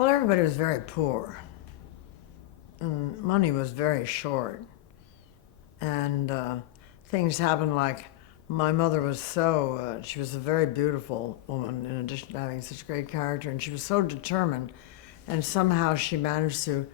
Well, everybody was very poor, and money was very short, and things happened like my mother was she was a very beautiful woman in addition to having such great character, and she was so determined, and somehow she managed to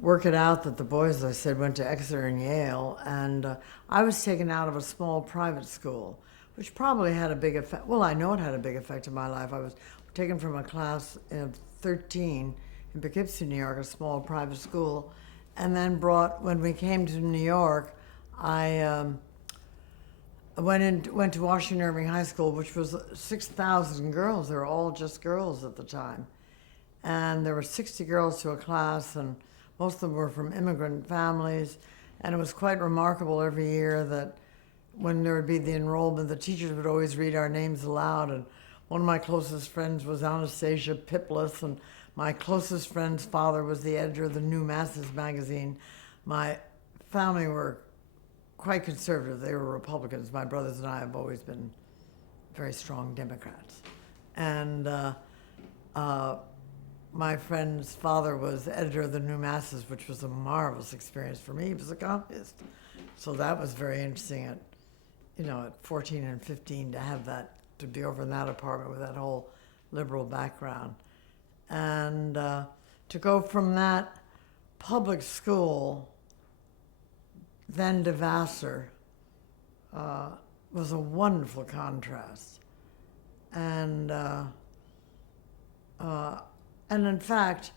work it out that the boys, as I said, went to Exeter and Yale, and I was taken out of a small private school, which probably had a big effect. Well, I know it had a big effect in my life. I was taken from a class of 13 in Poughkeepsie, New York, a small private school, and then when we came to New York, I went to Washington Irving High School, which was 6,000 girls. They were all just girls at the time. And there were 60 girls to a class, and most of them were from immigrant families. And it was quite remarkable every year that when there would be the enrollment, the teachers would always read our names aloud. And one of my closest friends was Anastasia Pipless, and my closest friend's father was the editor of the New Masses magazine. My family were quite conservative. They were Republicans. My brothers and I have always been very strong Democrats. And my friend's father was editor of the New Masses, which was a marvelous experience for me. He was a communist. So that was very interesting at 14 and 15 to have that, to be over in that apartment with that whole liberal background. And to go from that public school then to Vassar was a wonderful contrast. And in fact,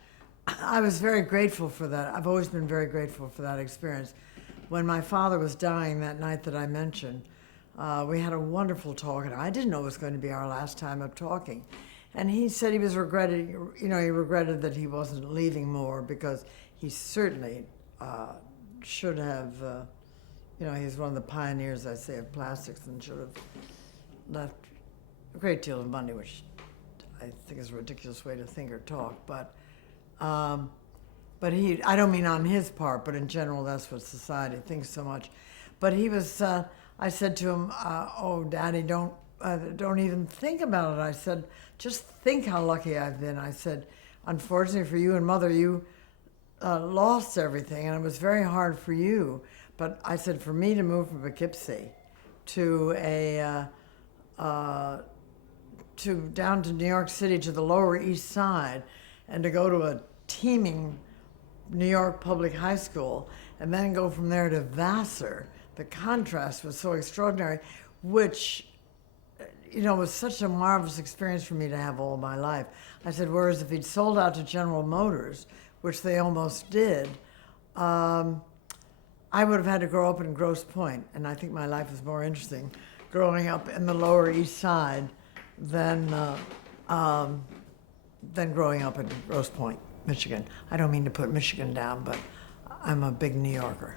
I was very grateful for that. I've always been very grateful for that experience. When my father was dying that night that I mentioned, we had a wonderful talk, and I didn't know it was going to be our last time of talking. And he said he regretted that he wasn't leaving more, because he certainly should have, he's one of the pioneers, I say, of plastics, and should have left a great deal of money, which I think is a ridiculous way to think or talk. But I don't mean on his part, but in general, that's what society thinks so much. But he was, I said to him, oh, Daddy, don't even think about it. I said, just think how lucky I've been. I said, unfortunately for you and Mother, you lost everything, and it was very hard for you. But I said, for me to move from Poughkeepsie to down to New York City, to the Lower East Side, and to go to a teeming New York public high school, and then go from there to Vassar, the contrast was so extraordinary, which was such a marvelous experience for me to have all my life. I said, whereas if he'd sold out to General Motors, which they almost did, I would have had to grow up in Grosse Pointe, and I think my life was more interesting growing up in the Lower East Side than growing up in Grosse Pointe, Michigan. I don't mean to put Michigan down, but I'm a big New Yorker.